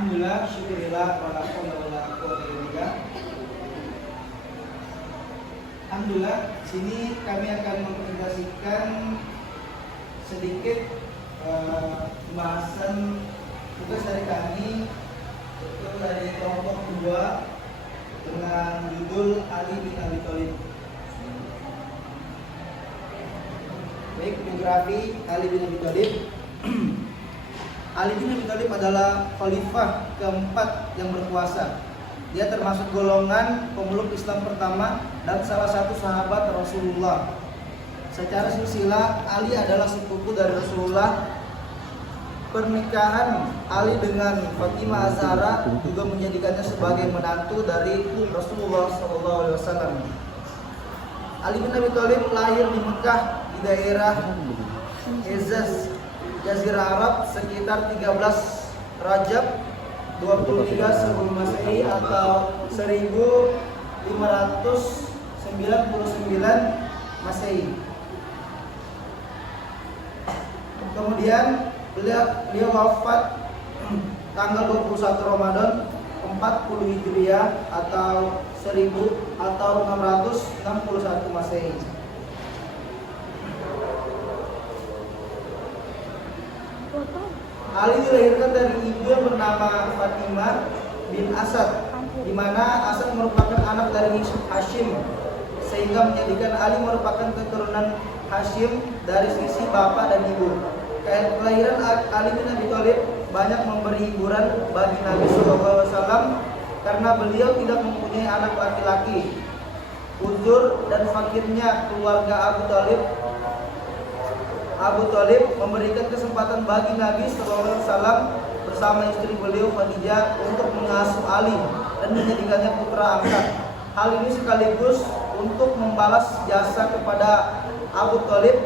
Alhamdulillah, syukurillah, wala haula wala quwwata illa billah. Alhamdulillah, sini kami akan mempresentasikan sedikit pembahasan tugas dari kami, yaitu dari kelompok 2 dengan judul Ali bin Abi Thalib. Baik, biografi Ali bin Abi Thalib. Ali bin Abi Thalib adalah khalifah keempat yang berkuasa. Dia termasuk golongan pemeluk Islam pertama dan salah satu sahabat Rasulullah. Secara silsilah, Ali adalah sepupu dari Rasulullah. Pernikahan Ali dengan Fatimah Az-Zahra juga menjadikannya sebagai menantu dari Rasulullah SAW. Ali bin Abi Thalib lahir di Mekah di daerah Hejaz, Jazirah Arab sekitar 13 Rajab 23 sebelum Masehi atau 1599 Masehi. Kemudian beliau wafat tanggal 21 Ramadan 40 Hijriah atau 661 Masehi. Ali dilahirkan dari ibu yang bernama Fatimah bin Asad, di mana Asad merupakan anak dari Hashim, sehingga menjadikan Ali merupakan keturunan Hashim dari sisi bapak dan ibu. Kelahiran Ali bin Abi Thalib banyak memberi hiburan bagi Nabi SAW karena beliau tidak mempunyai anak laki-laki. Uzur dan fakirnya keluarga Abu Thalib memberikan kesempatan bagi Nabi SAW bersama istri beliau Khadijah untuk mengasuh Ali dan menjadikannya putra angkat. Hal ini sekaligus untuk membalas jasa kepada Abu Thalib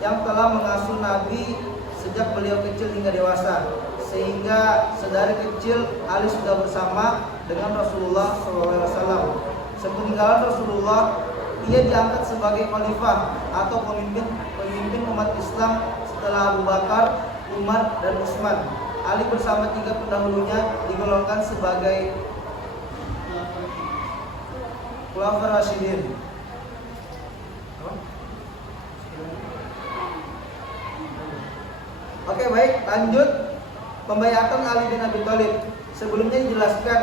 yang telah mengasuh Nabi sejak beliau kecil hingga dewasa, sehingga sedari kecil Ali sudah bersama dengan Rasulullah SAW. Sepeninggalan Rasulullah, ia diangkat sebagai khalifah atau pemimpin umat Islam setelah Abu Bakar, Umar, dan Utsman. Ali bersama 3 pendahulunya digolongkan sebagai Khulafaur Rasyidin. Oke, baik, lanjut pembayatan Ali bin Abi Thalib. Sebelumnya dijelaskan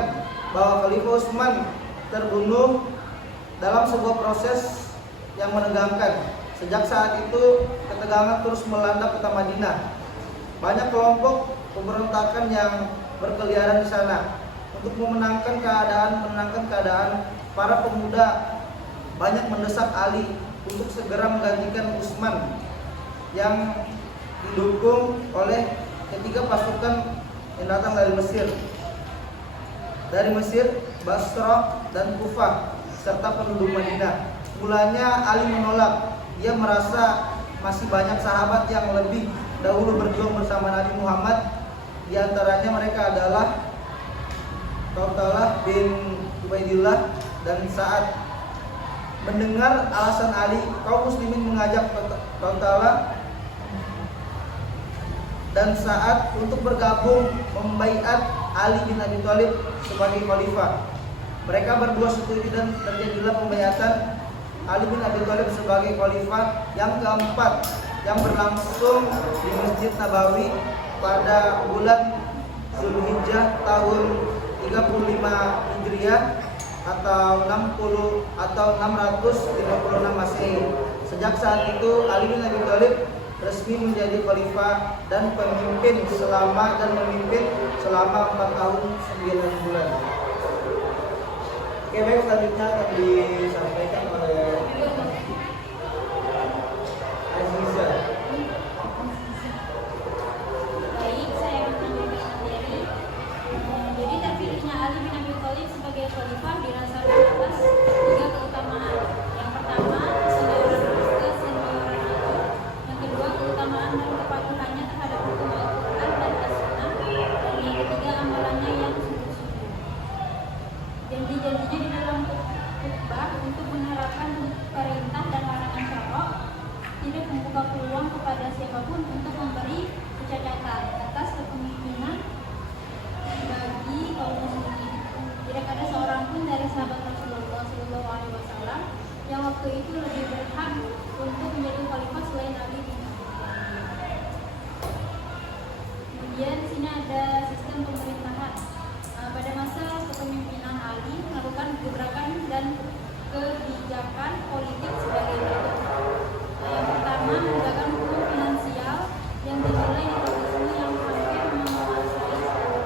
bahwa Khalifah Utsman terbunuh dalam sebuah proses yang menegangkan. Sejak saat itu, ketegangan terus melanda kota Madinah. Banyak kelompok pemberontakan yang berkeliaran di sana. Untuk memenangkan keadaan, para pemuda banyak mendesak Ali untuk segera menggantikan Utsman yang didukung oleh ketiga pasukan yang datang dari Mesir. Dari Mesir, Basrah, dan Kufah serta penduduk Madinah. Mulanya Ali menolak. Dia merasa masih banyak sahabat yang lebih dahulu berjuang bersama Nabi Muhammad. Di antaranya mereka adalah Talha bin Ubaidillah dan Sa'ad. Mendengar alasan Ali, kaum muslimin mengajak Talha dan Sa'ad untuk bergabung membaiat Ali bin Abi Thalib sebagai khalifah. Mereka berdua setuju dan terjadilah pembaiatan Ali bin Abi Thalib sebagai khalifah yang keempat yang berlangsung di Masjid Nabawi pada bulan Zulhijjah tahun 35 Hijriah atau 656 Masehi. Sejak saat itu Ali bin Abi Thalib resmi menjadi khalifah dan memimpin selama 4 tahun 9 bulan. Oke, baik, selanjutnya akan disampaikan oleh Aziza. Baik, saya akan menyampaikan materi. Jadi terpilihnya Ali bin Abi Thalib sebagai khalifah didasarkan atas 3 keutamaan. Yang pertama, kesenioran Ali. Yang kedua, keutamaan dan kepatuhannya terhadap hukum Al-Quran dan As-Sunnah. Dan yang ketiga, amalannya yang sungguh-sungguh. Janji-janjinya di dalam khutbah untuk mengharapkan keridhaan Kemudian di sini ada sistem pemerintahan. Pada masa kepemimpinan Ali melakukan gebrakan dan kebijakan politik sebagai berikut. Yang pertama, menegakkan hukum finansial yang dimulai nepotisme yang hampir menguasai seluruh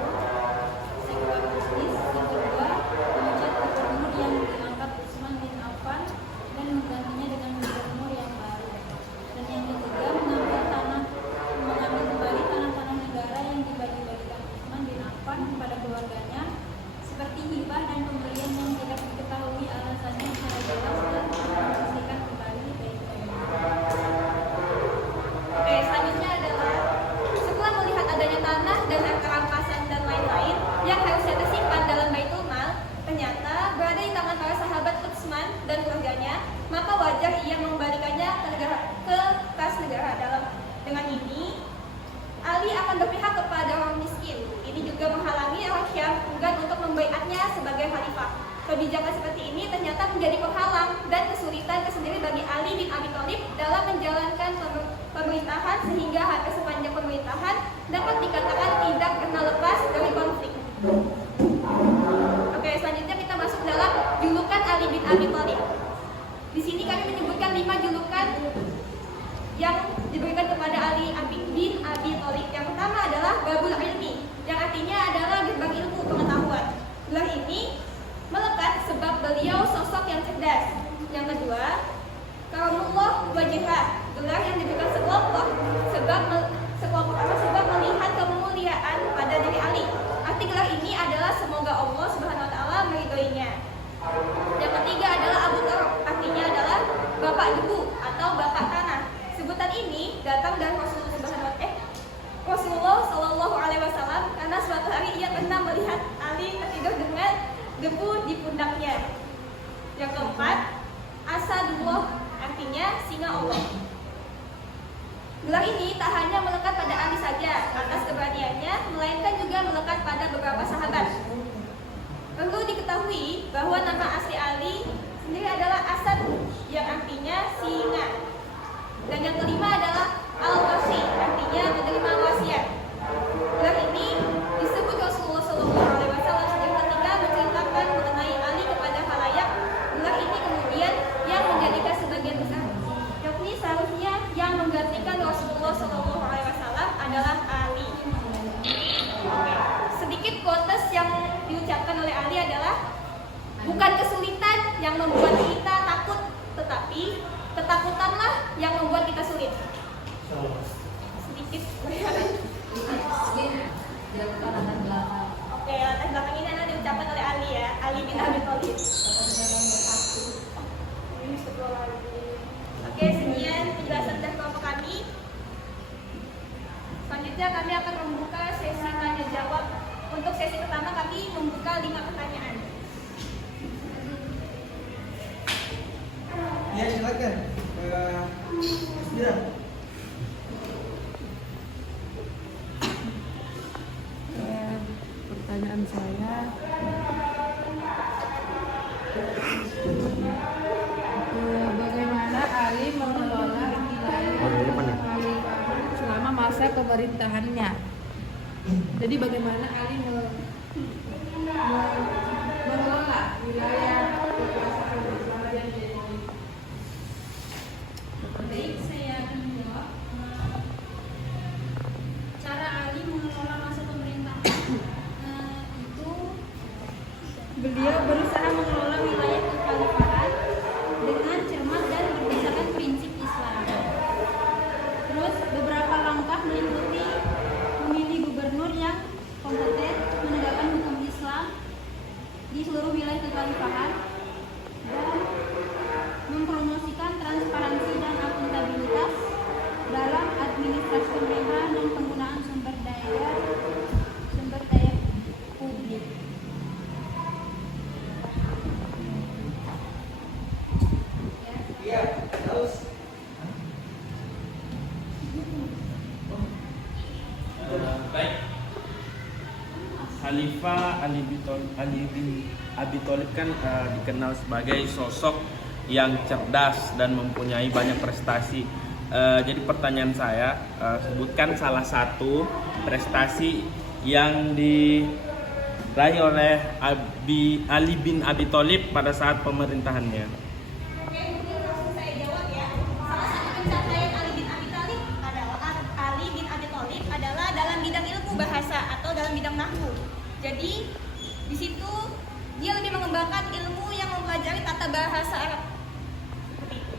sektor bisnis. Yang kedua, memecat gubernur yang diangkat Utsman bin Affan dan menggantinya dengan gubernur yang baru. Dan yang ketiga, mengambil kembali tanah-tanah negara yang dibagi-bagikan Utsman bin Affan kepada keluarganya, seperti hibah dan pemberian yang tidak diketahui alasannya secara jelas, dan membersihkan kembali baik-baik. Oke, selanjutnya adalah setelah melihat adanya tanah dan rampasan dan lain-lain yang harusnya tersimpan dalam Baitul Mal, ternyata berada di tangan para sahabat Utsman dan keluarganya, maka wajar ia mengembalikannya ke kas negara. Dengan ini, Ali akan berpihak kepada orang miskin. Ini juga menghalangi orang Syam enggan untuk membaiatnya sebagai khalifah. Kebijakan seperti ini ternyata menjadi penghalang dan kesulitan tersendiri bagi Ali bin Abi Thalib dalam menjalankan pemerintahan, sehingga hampir sepanjang pemerintahan dapat dikatakan tidak pernah lepas dari konflik. Oke, selanjutnya kita masuk dalam julukan Ali bin Abi Thalib. Di sini kami menyebutkan 5 julukan yang diberikan kepada Ali bin Abi Thalib. Yang pertama adalah Babul Ilmi, yang artinya adalah gerbang ilmu pengetahuan. Gelar ini melekat sebab beliau sosok yang cerdas. Yang kedua, Karamullah Wajihah, gelar yang diberikan sebab melihat kemuliaan pada diri Ali. Arti gelar ini adalah semoga Allah Subhanahu wa taala meridhoinya. Yang ketiga adalah Abu Turab, artinya adalah bapak debu atau bapak tanah. Sebutan ini datang dari Rasulullah Shallallahu Alaihi Wasallam karena suatu hari ia pernah melihat Ali tertidur dengan debu di pundaknya. Yang keempat, Asadullah, artinya singa Allah. Gelar ini tak hanya melekat pada Ali saja atas keberaniannya, melainkan juga melekat pada beberapa sahabat. Perlu diketahui bahwa nama asli Ali sendiri adalah Asad, yang artinya singa. Dan yang kelima adalah Al-Wasi, artinya menerima wasiat. Gelar ini disebut Rasulullah SAW sejak ketika menceritakan mengenai Ali kepada khalayak. Gelar ini kemudian yang menjadikan sebagian besar, yakni seharusnya yang menggantikan Rasulullah SAW adalah Ali. Oke, sedikit quotes yang diucapkan oleh Ali adalah, bukan kesulitan yang membuat kita takut, tetapi ketakutanlah yang membuat kita sulit. Sedikit. Oke, latar belakang ini adalah diucapkan oleh Ali ya, Ali bin Abi Thalib. Oke, sekian penjelasan dari kelompok kami. Selanjutnya kami akan membuka sesi tanya jawab. Untuk sesi pertama kami membuka 5 pertanyaan. Ya, silakan. Bismillah. Pertanyaan saya, bagaimana Ali mengelola wilayah kehalifahan selama masa pemerintahannya? Jadi bagaimana Ali mengelola wilayah kekuasaan selama dia menjadi khalifah? Baik, saya akan menjawab. Cara Ali mengelola masa pemerintahan itu beliau berusaha mengelola wilayah kekhalifahan dengan cermat dan berdasarkan prinsip Islam. Terus beberapa langkah meliputi memilih gubernur yang kompeten, menegakkan hukum Islam di seluruh wilayah kekhalifahan, dan mempromosikan transparansi dan akuntabilitas dalam administrasi pemerintahan dan penggunaan sumber daya publik. Iya, terus. Baik. Khalifah Ali bin Abi Thalib kan dikenal sebagai sosok yang cerdas dan mempunyai banyak prestasi. Jadi pertanyaan saya, sebutkan salah satu prestasi yang diraih oleh Ali bin Abi Thalib pada saat pemerintahannya. Oke, mungkin langsung saya jawab ya. Salah satu pencapaian Ali bin Abi Thalib adalah dalam bidang ilmu bahasa atau dalam bidang nahwu. Jadi di situ dia lebih mengembangkan ilmu yang mempelajari tata bahasa Arab. Seperti itu.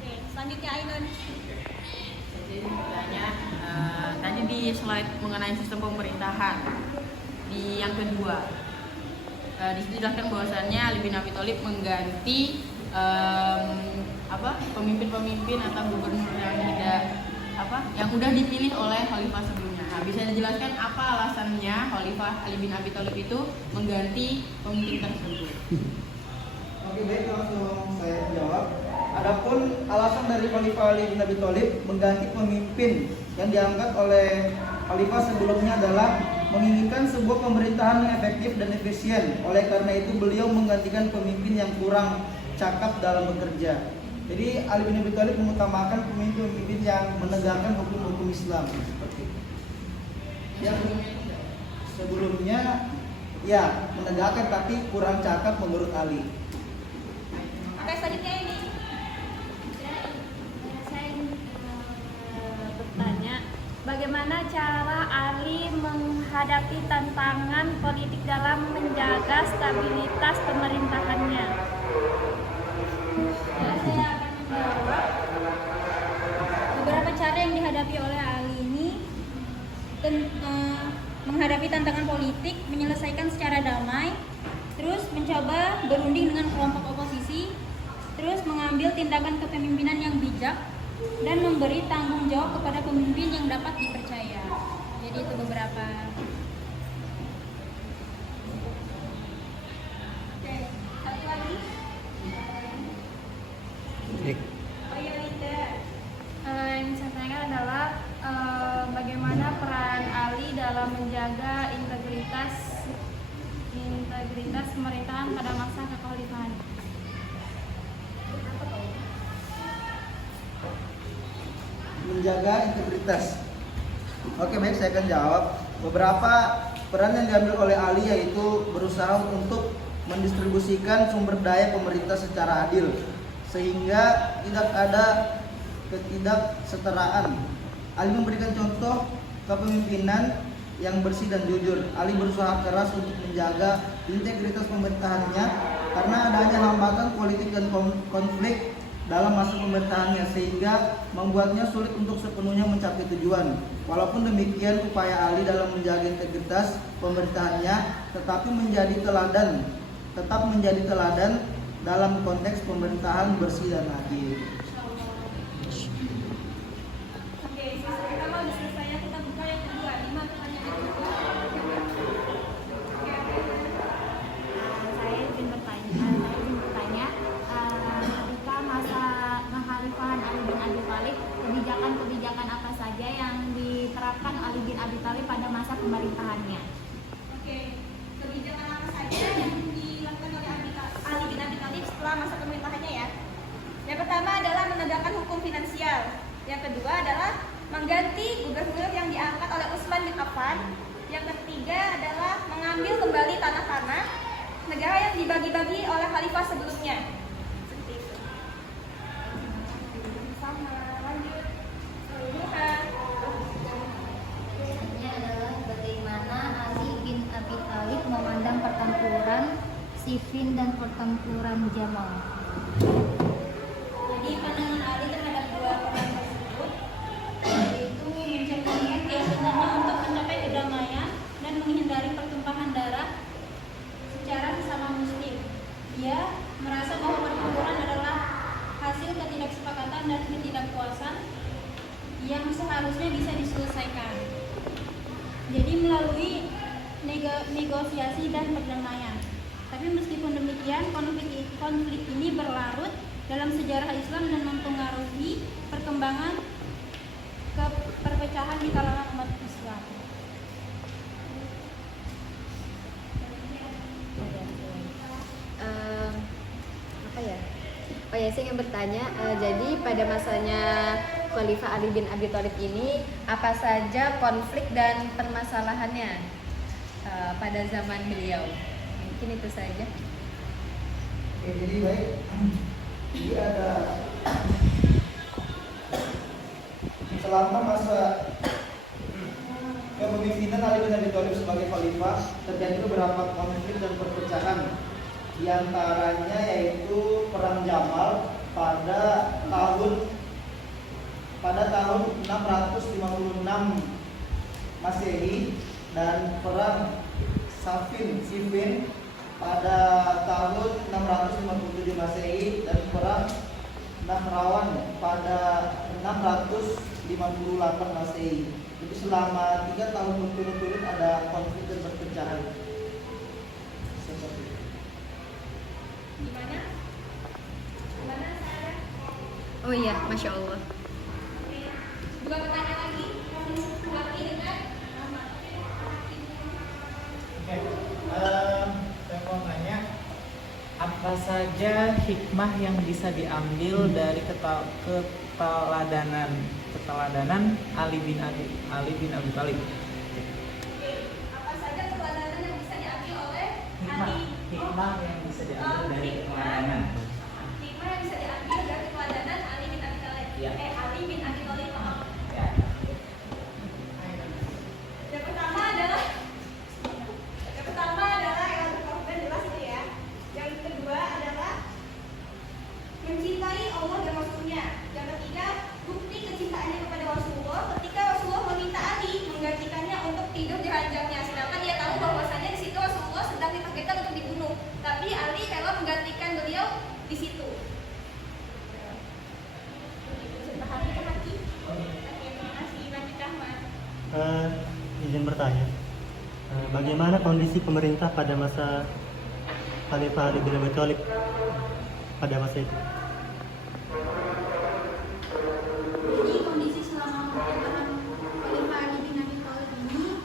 Oke, selanjutnya Ainun. Jadi bertanya tadi di slide mengenai sistem pemerintahan di yang kedua, di situ dijelaskan bahwasannya Ali bin Abi Thalib mengganti pemimpin-pemimpin atau gubernur yang udah dipilih oleh khalifah sebelumnya. Nah, bisa dijelaskan apa alasannya khalifah Ali bin Abi Thalib itu mengganti pemimpin tersebut? Oke, baik, langsung saya jawab. Adapun alasan dari Khalifah Ali bin Abi Thalib mengganti pemimpin yang diangkat oleh khalifah sebelumnya adalah menginginkan sebuah pemerintahan yang efektif dan efisien. Oleh karena itu beliau menggantikan pemimpin yang kurang cakap dalam bekerja. Jadi Ali bin Abi Thalib mengutamakan pemimpin-pemimpin yang menegakkan hukum-hukum Islam seperti itu. Yang sebelumnya ya menegakkan tapi kurang cakap menurut Ali. Oke, selanjutnya ini. Saya ingin bertanya, bagaimana cara Ali menghadapi tantangan politik dalam menjaga stabilitas pemerintahannya? Saya akan menjawab. Beberapa cara yang dihadapi oleh Ali ini menghadapi tantangan politik, menyelesaikan secara damai, terus mencoba berunding dengan kelompok oposisi, terus mengambil tindakan kepemimpinan yang bijak, dan memberi tanggung jawab kepada pemimpin yang dapat dipercaya. Jadi itu beberapa. Oke, satu lagi. Oh iya, Linda. Yang saya tanyakan adalah bagaimana peran Ali dalam menjaga integritas pemerintahan pada masa kekhalifahan. Menjaga integritas. Oke, baik, saya akan jawab. Beberapa peran yang diambil oleh Ali yaitu berusaha untuk mendistribusikan sumber daya pemerintah secara adil sehingga tidak ada ketidaksetaraan. Ali memberikan contoh kepemimpinan yang bersih dan jujur. Ali berusaha keras untuk menjaga integritas pemerintahannya karena adanya hambatan politik dan konflik dalam masa pemerintahannya sehingga membuatnya sulit untuk sepenuhnya mencapai tujuan. Walaupun demikian, upaya Ali dalam menjaga integritas pemerintahannya tetap menjadi teladan dalam konteks pemerintahan bersih dan adil. Oke, sesi pertama sudah selesai. Kita buka yang kedua. 5 pertanyaan yang kedua. Saya ingin bertanya, ketika masa kekhalifahan Ali bin Abi Thalib, kebijakan-kebijakan apa saja yang diterapkan Ali bin Abi Thalib pada masa pemerintahannya? Oke, kebijakan apa saja yang dilakukan oleh Ali bin Abi Thalib setelah masa pemerintahannya ya? Yang pertama adalah menegakkan hukum finansial. Yang kedua adalah mengganti gubernur yang diangkat oleh Utsman bin Affan. Yang ketiga adalah mengambil kembali tanah-tanah negara yang dibagi-bagi oleh khalifah sebelumnya. Seperti itu. Sama, lanjut. Nuha. Ini adalah bagaimana Ali bin Abi Thalib memandang pertempuran Siffin dan pertempuran Jamal. Jadi pandangan Ali terhadap dua perang tersebut yaitu mencerminkan keinginannya untuk mencapai kedamaian dan menghindari pertumpahan darah secara sesama muslim. Ia merasa bahwa pertempuran adalah hasil ketidaksepakatan dan ketidakpuasan yang seharusnya bisa diselesaikan. Jadi melalui negosiasi dan perdamaian. Tapi meskipun demikian, konflik ini berlarut dalam sejarah Islam dan mempengaruhi perkembangan perpecahan di kalangan umat Islam. saya ingin bertanya, jadi pada masanya Khalifah Ali bin Abi Thalib ini apa saja konflik dan permasalahannya pada zaman beliau? Mungkin itu saja. Oke, jadi baik. Jadi ada selama masa kepemimpinan Ali bin Abi Thalib sebagai khalifah terjadi beberapa konflik dan perpecahan. Di antaranya yaitu perang Jamal pada tahun 656 Masehi dan perang Siffin pada tahun 657 Masehi dan perang Nahrawan pada 658 Masehi. Jadi selama 3 tahun berturut-turut ada konflik dan perpecahan. Seperti itu. Gimana? Gimana saya? Oh iya, Masya Allah. Oke. 2 pertanyaan lagi. Lagi dengan nama. Oke, saya mau nanya, apa saja hikmah yang bisa diambil dari keteladanan Ali bin Abi Thalib? Oke. Apa saja keteladanan yang bisa diambil oleh Hikmah yang bisa diambil dari keteladanan. Hikmah yang bisa diambil dari keteladanan Ali bin Abi Thalib. Ya. Ali bin Abi Thalib. Ya. Yang pertama adalah yang sudah jelas itu ya. Yang kedua adalah mencintai Allah dan Rasulnya. Yang ketiga, bukti kecintaannya kepada Rasulullah ketika Rasulullah meminta Ali menggantikannya untuk tidur di ranjangnya, sedangkan dia tahu bahwasanya di situ Rasulullah sedang ditargetkan untuk dibunuh, tapi Ali rela menggantikan beliau di situ. Perhatikan hati. Oke, terima kasih. Lanjut Rahmat. Izin bertanya, bagaimana kondisi pemerintah pada masa Khalifah Ali bin Abi Thalib pada masa itu? Jadi kondisi selama pemerintahan Khalifah Ali bin Abi Thalib ini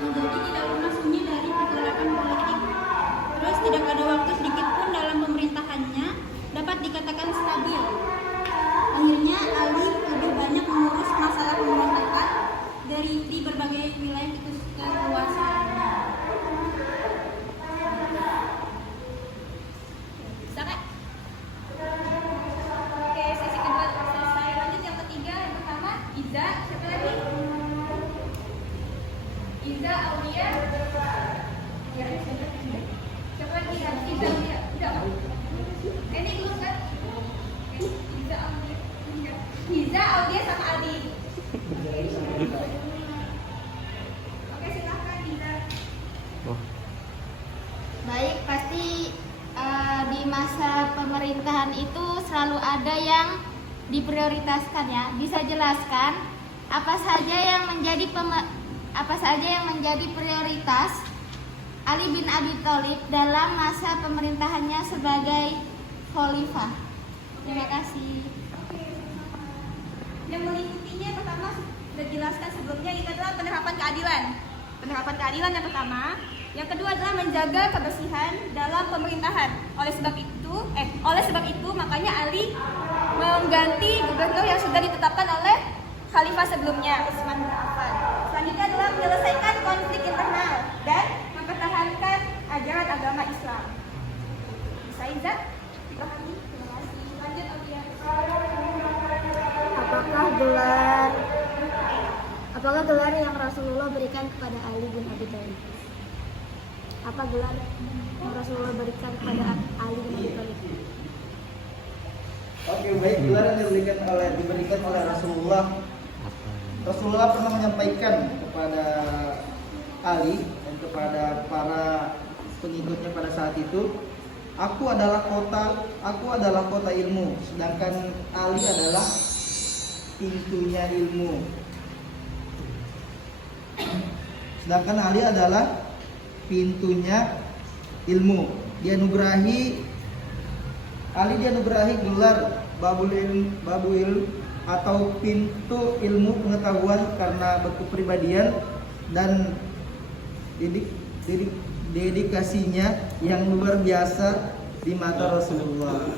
jadi tidak pernah sunyi dari pergerakan politik. Terus tidak ada waktu sedikit pun dalam pemerintahannya dapat dikatakan stabil. Akhirnya Ali lebih banyak mengurus masalah pemerintahan di berbagai wilayah kekuasaannya. Bisa Kak? Oke, sesi kedua selesai. Lanjut yang ketiga, yang pertama Iza, siapa lagi? Iza Aulia. Ya, siapa lagi ya? Iza Aulia. Udah kan? Ini belum kan? Iza Aulia. Iza Aulia sama Adi. Oke, silakan Iza. Baik, pasti di masa pemerintahan itu selalu ada yang diprioritaskan ya. Bisa jelaskan apa saja yang menjadi prioritas Ali bin Abi Thalib dalam masa pemerintahannya sebagai khalifah. Terima kasih. Yang mengikutinya pertama sudah jelaskan sebelumnya, itu adalah penerapan keadilan. Penerapan keadilan yang pertama. Yang kedua adalah menjaga kebersihan dalam pemerintahan. Oleh sebab itu makanya Ali mengganti gubernur yang sudah ditetapkan oleh khalifah sebelumnya, Utsman bin Affan. Selanjutnya adalah menyelesaikan konflik internal dan mempertahankan ajaran agama Islam. Bisa Izzat? Dipahami? Terima kasih. Lanjut Aulia. Apakah gelar yang Rasulullah berikan kepada Ali bin Abi Thalib? Apa gelar yang Rasulullah berikan kepada Ali bin Abi Thalib? Oke, baik, gelar yang diberikan oleh Rasulullah. Rasulullah pernah menyampaikan kepada Ali dan kepada para pengikutnya pada saat itu, aku adalah kota ilmu, sedangkan Ali adalah pintunya ilmu. Sedangkan Ali adalah pintunya ilmu. Ali dianugerahi gelar Babul Ilm atau pintu ilmu pengetahuan karena berkepribadian dan dedikasinya yang luar biasa di mata Rasulullah. Oke,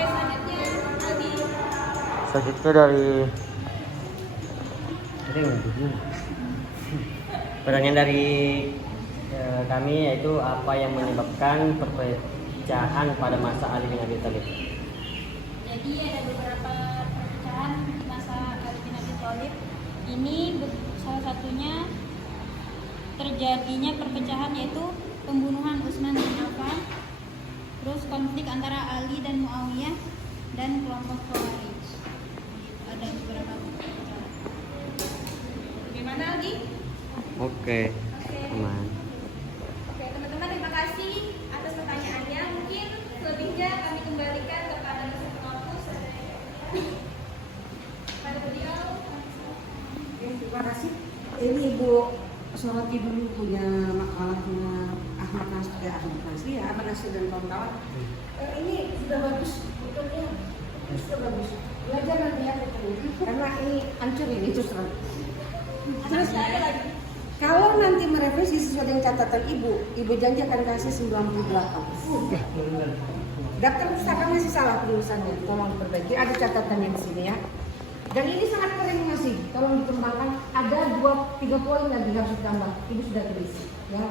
selanjutnya Aldi. Selanjutnya dari pertanyaan dari kami, yaitu apa yang menyebabkan perpecahan pada masa Ali bin Abi Thalib? Jadi ada beberapa perpecahan di masa Ali bin Abi Thalib. Ini salah satunya terjadinya perpecahan yaitu pembunuhan Utsman bin Affan, terus konflik antara Ali dan Muawiyah dan kelompok Khawarij. Ada beberapa perpecahan. Bagaimana Aldi? Oke, aman. Oke, teman-teman, terima kasih atas pertanyaannya. Mungkin selebihnya kami kembalikan kepada Mr. Markus. Pada beliau. Terima kasih. Ini Ibu soroti dulu punya makalahnya Ahmad Nasri ya, Ahmad Nasri dan kawan-kawan. Ini sudah bagus, betulnya sudah bagus. Belajar nanti ya, karena ini hancur ini terus terang. Terus kalau nanti merevisi sesuai dengan catatan Ibu janji akan kasih 98. Daftar pustaka masih salah penulisannya, tolong perbaiki. Ada catatannya di sini ya. Dan ini sangat keren masih, tolong dikembangkan. Ada 2-3 poin lagi harus ditambah. Ibu sudah tulis. Ya.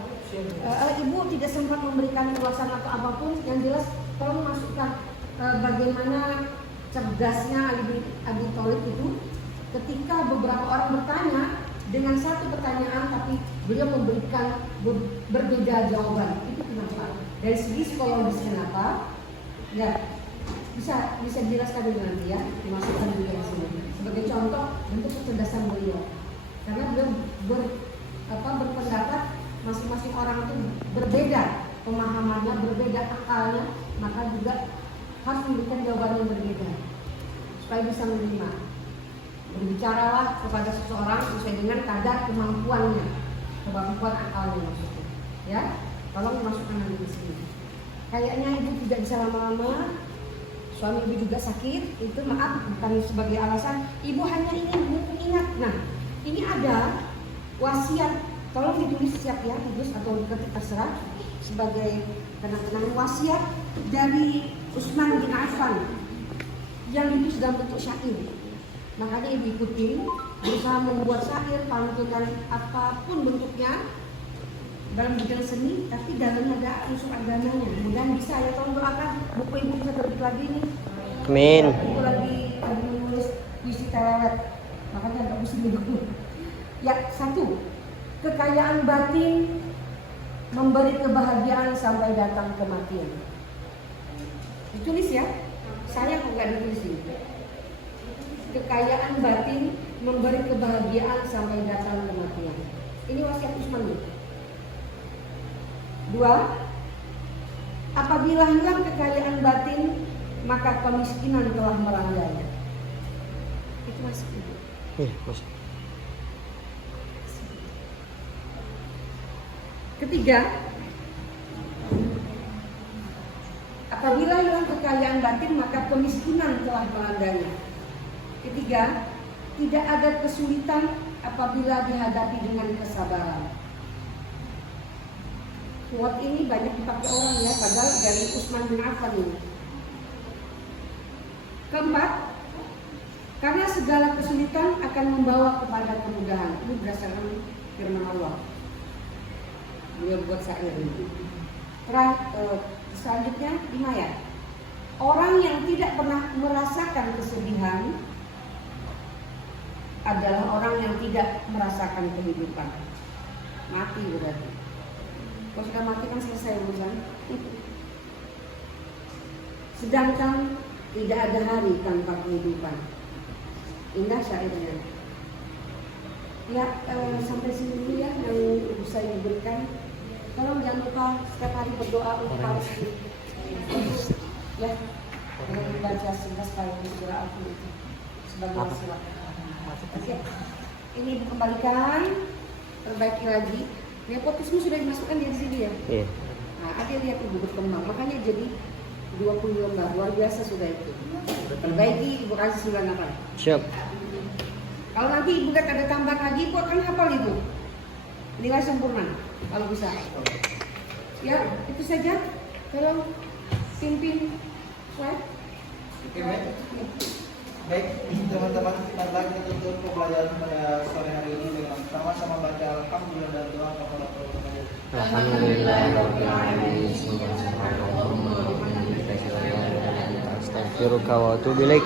Ibu tidak sempat memberikan ulasan atau apapun. Yang jelas tolong masukkan bagaimana cerdasnya Ali bin Abi Thalib itu ketika beberapa orang bertanya dengan satu pertanyaan tapi beliau memberikan berbeda jawaban. Itu kenapa? Dari segi psikologis kenapa? Ya, bisa dijelaskan dulu nanti ya, dimasukkan juga di sini. Sebagai contoh bentuk kecerdasan beliau. Karena beliau berpendapat masing-masing orang itu berbeda pemahamannya, berbeda akalnya, maka juga harus memberikan jawaban yang berbeda supaya bisa menerima. Berbicaralah kepada seseorang sesuai dengan kadar kemampuannya, kemampuan akalnya maksudnya. Ya, tolong dimasukkan nanti di sini. Kayaknya ibu tidak bisa lama-lama. Suami ibu juga sakit, itu maaf bukan sebagai alasan. Ibu hanya ingin ingat. Nah, ini ada wasiat. Tolong ditulis siap ya, ibu atau diketik terserah sebagai kenang-kenangan wasiat dari Utsman bin Affan yang itu dalam bentuk syair. Makanya ibu ikutin, berusaha membuat syair, pantulan apapun bentuknya dalam bidang seni, tapi dalamnya ada unsur agamanya. Mudah-mudahan bisa ya, tolong doakan buku ibu bisa terbit lagi nih. Amin. Ibu lagi menulis puisi telewet, makanya agak pusing ibu. Ya, 1. Kekayaan batin memberi kebahagiaan sampai datang kematian. Ditulis ya, saya kok nggak ditulis ini. Kekayaan batin memberi kebahagiaan sampai datang kematian. Ini wasiat Utsman. 2. Apabila hilang kekayaan batin, maka kemiskinan telah melandainya. Itu masuk. Masuk. 3. Apabila hilang kekayaan batin, maka kemiskinan telah melandainya. 3. Tidak ada kesulitan apabila dihadapi dengan kesabaran. Quote ini banyak dipakai orang ya, padahal dari Utsman bin Affan ini. 4. Karena segala kesulitan akan membawa kepada kemudahan. Ini berdasarkan firman Allah. Beliau buat syair ini. Selanjutnya 5 ya. Orang yang tidak pernah merasakan kesedihan adalah orang yang tidak merasakan kehidupan. Mati berarti. Kalau sudah mati kan selesai urusan. Sedangkan tidak ada hari tanpa kehidupan. Indah syairnya. Ya, sampai sini dulu ya yang ibu saya berikan. Tolong jangan lupa setiap hari berdoa untuk Palestina. Ya, dengan membaca 11 kali surah Al-Qur'an sebagai wasilah. Oke, ini ibu kembalikan, perbaiki lagi. Nepotisme sudah dimasukkan di sini ya. Iya. Nah, ada lihat ibu berkembang, makanya jadi 20 lembar, luar biasa sudah itu. Perbaiki, ibu kasih 98. Siap. Kalau nanti ibu lihat ada tambahan lagi, ibu akan hafal itu. nilai sempurna kalau bisa. Ya, itu saja. Tolong pimpin slide. Oke, baik. Baik, teman-teman, kita lagi tutup pembelajaran pada sore hari ini dengan sama-sama baca alhamdulillah dan doa kepada Allah. Alhamdulillahirobbilalamin. Astagfirullah wa atubu ilaik.